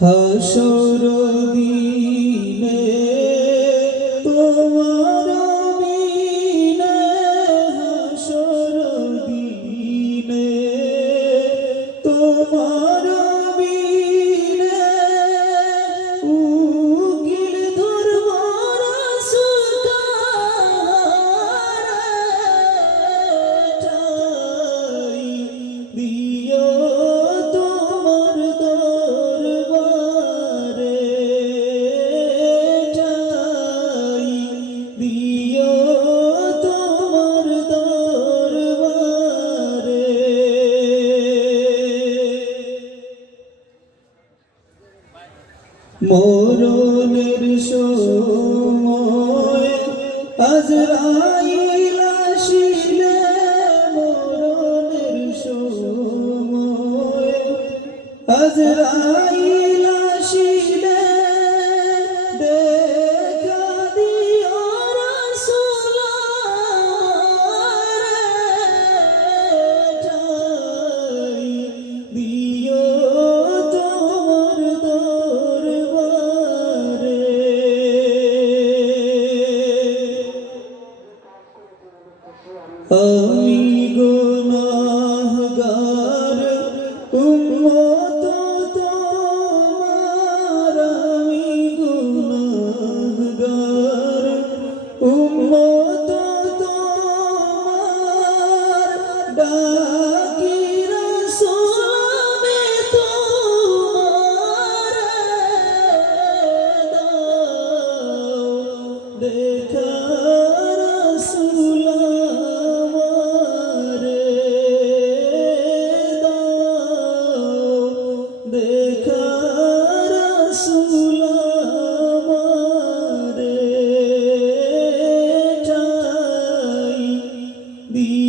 হাসর মরণের সময় আজরাইল আসিলে মরণের সময় আজরাইল আমি গুনাহগার উম্মত তোমার আমি গুনাহগার উম্মত তোমার ডাকি রসুলে তোমার দেখা believe.